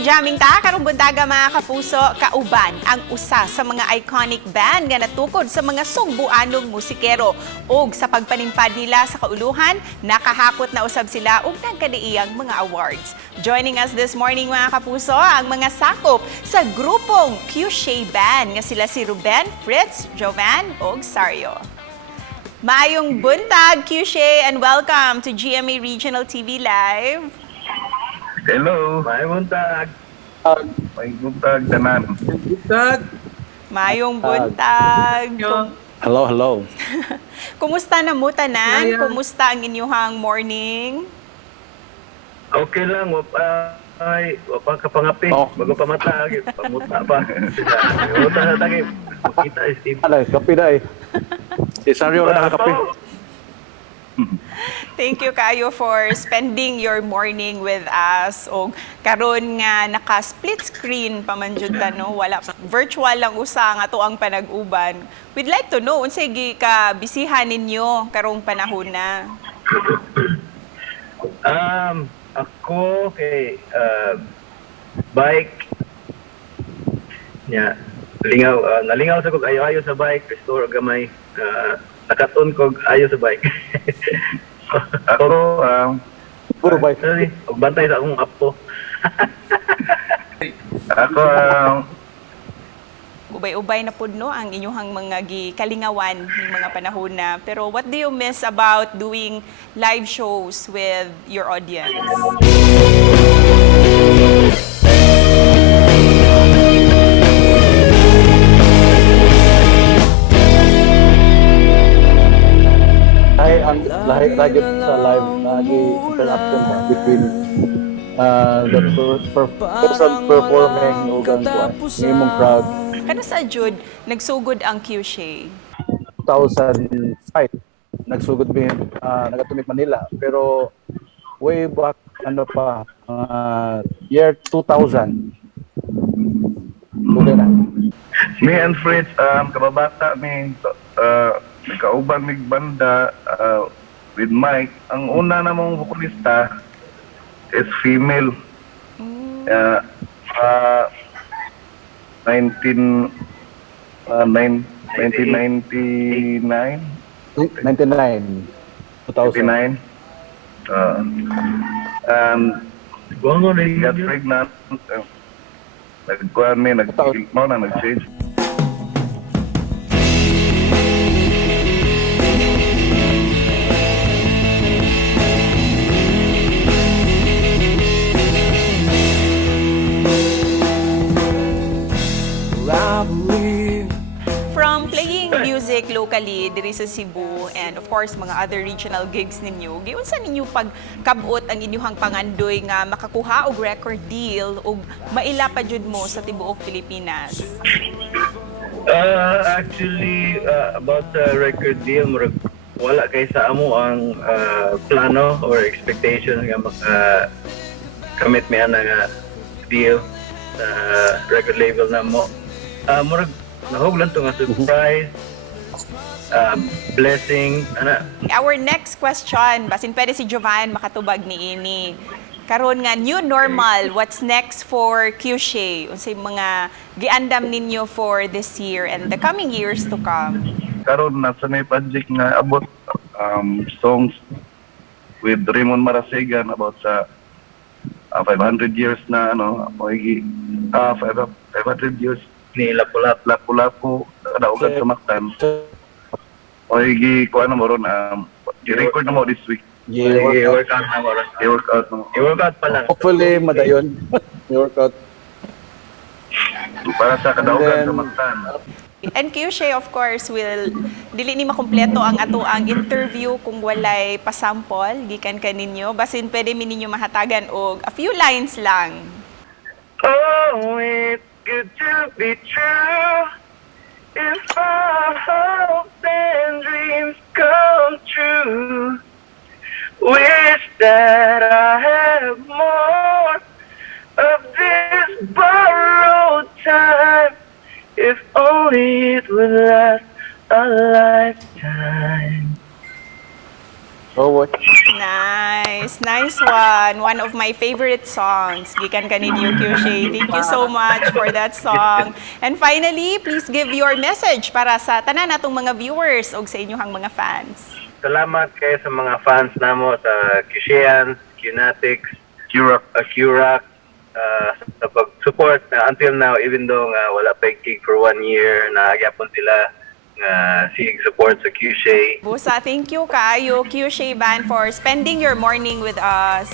jamming ta karong buntaga mga kapuso, kauban ang usa sa mga iconic band nga natukod sa mga sugbuanong musikero ug sa pagpanimpad nila sa kauluhan nakahakot na usab sila og nagkadaiyang mga awards. Joining us this morning mga kapuso ang mga sakop sa grupong Q-Shay Band nga sila si Ruben, Fritz, Jovan ug Sario. Maayong buntag Q-Shay and welcome to GMA Regional TV Live. Hello, maayong buntag. Maayong buntag, tanan. Buntag. Mayong buntag. Hello. Kumusta na mo tanan? Kaya. Kumusta ang inyong morning? Okay lang, wapa ka pangapi. Oh. Bago pa matag, pamuta pa. Pamuta sa tagip. Makita is Steve. Alay, kape na eh. Si Sario na nakakape. Thank you kayo for spending your morning with us. O karon nga naka-split screen pa man jud ta, no? Wala virtual lang usa nga to ang panag-uban. We'd like to know unsay gi ka bisihan ninyo karong panahon na. Ako kay bike. Nalingaw sa kog ayo-ayo sa bike, restore gamay. Nakaton kog ayo sa bike. Ako, Puro ba? sorry, bantay sa akong apo. Ako, Ubay-ubay na pud no ang inyong mga gikalingawan ng mga panahon na. Pero what do you miss about doing live shows with your audience? Lahi target sa live lagi interaction ba between the person performing ug ang imong crowd. Kano sa Jud nagsugod ang Q-Shay? 2005 nagsugod mi nagatumit Manila pero way back year 2000 okay na. me and Fritz, kababata mi, nagkauban mig banda with Mike. Ang una namong vokalista is female. 1999. 99 2000 and got pregnant. Nag-change. From playing music locally diri sa Cebu and of course mga other regional gigs ninyo, giunsa ninyo pagkabot ang inyong pangandoy nga makakuha og record deal ug maila pa jud mo sa tibuok Pilipinas? Actually, about the record deal, wala kay sa amo ang plano or expectation nga kamit mi ana nga deal sa record label na mo. Murag nahuglan to nga surprise, blessing, ana. Our next question, basin pwede si Jovan makatubag ni ini. Karon nga new normal, what's next for Q-Shay? Unsay mga giandam ninyo for this year and the coming years to come? Karon nasa may project nga abot songs with Raymond Marasegan about sa 500 years na 500 years ni Lapu-Lapu kadaugan sa Mactan. Kuha na mo ron, i-record na mo this week. I-work out na mo ron. I-work out pa lang. Hopefully madayon. I-work out. Para sa kadaugan sa Mactan. And Q-Shay, of course, will dili ni makumpleto ang ato ang interview kung walay pasample gikan kaninyo. Basin pwede mi ninyo mahatagan og a few lines lang. Oh, it's good to be true. If our hopes and dreams come true, wish that I had more of this borrowed time. If only it would last a lifetime. watch. Nice one. One of my favorite songs. Gikan ka ninyo, Kyushay. Thank you so much for that song. And finally, please give your message para sa tanan natong mga viewers o sa inyong mga fans. Salamat kayo sa mga fans namo sa Kishian, Qnatics, Curac, sa pag-support until now, even though wala pa yung gig for 1 year, nagyapon sila seeing support sa Kyushay. Busa, thank you kaayo, Kyushay Band, for spending your morning with us.